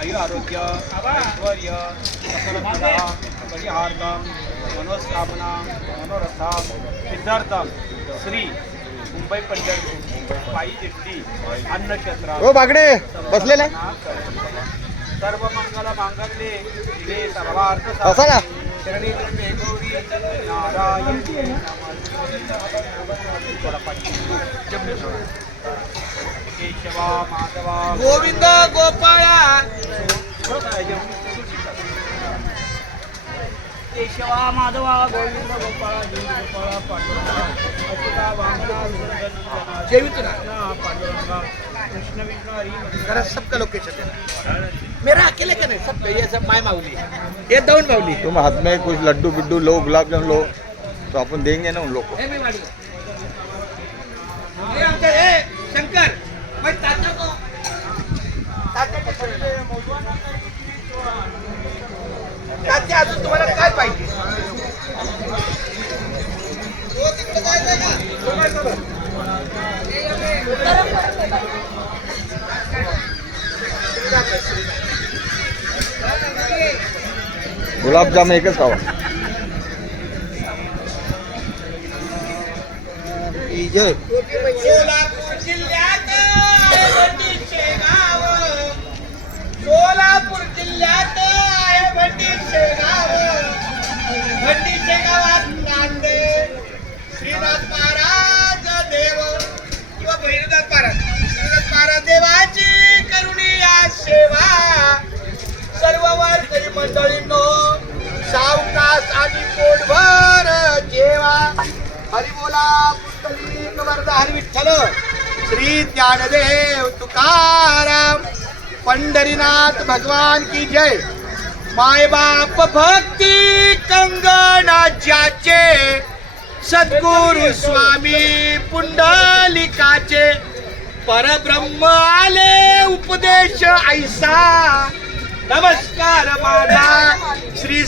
आयु आरोग्य ऐश्वर्य परिहार्थम मनोस्कामना मनोरथा सिद्धार्थम श्री मुंबई पंढरपूर पायी दिंडी अन्नक्षेत्र ओ बागडे बसलेले सर्व मंगल मांगल्ये शिवे सर्वार्थ बसा ना. शरणी त्र्यंबके गौरी नारायणी केशवा माधवा गोविंद गोपाळा केशवा माधवा गोविंद गोपाळा गोपाळा पांडुरंगा अच्युता वामना सुरगणंदना जयविठ्ठल पांडुरंगा कृष्ण विष्णु हरी जरा सबका लोकेशन देना मेरा अकेले का नहीं सबका ये सब माय माऊली ये दौन माऊली तुम हाथ में कुछ लड्डू बिड्डू लो गुलाब जामुन लो तो अपन देंगे ना उन लोग को. हे मी वाली हे आमचे हे शंकर मग तात्या को तात्या अजून तुम्हाला काय पाहिजे गुलाबजाम एकच खावा. सोलापूर जिल्ह्यात आहे भंडीचे गाव सोलापूर जिल्ह्यात आहे भंडीचे गाव भंडीचे गावात नांदे श्रीनाथ महाराज देव किंवा भैरवनाथ महाराज देवाची करुणी या सेवा सर्व वारकरी मंडळींनो सावकाश आणि पोटभर जेवा हरी बोला पुंडलिक वरदा हरी विठ्ठल श्री ज्ञानदेव तुकाराम पंढरीनाथ भगवान की जय. माय बाप भक्ती कंगनाच्याचे सद्गुरु स्वामी पुंडलिकाचे परब्रह्म आले उपदेश ऐसा नमस्कार माझा श्री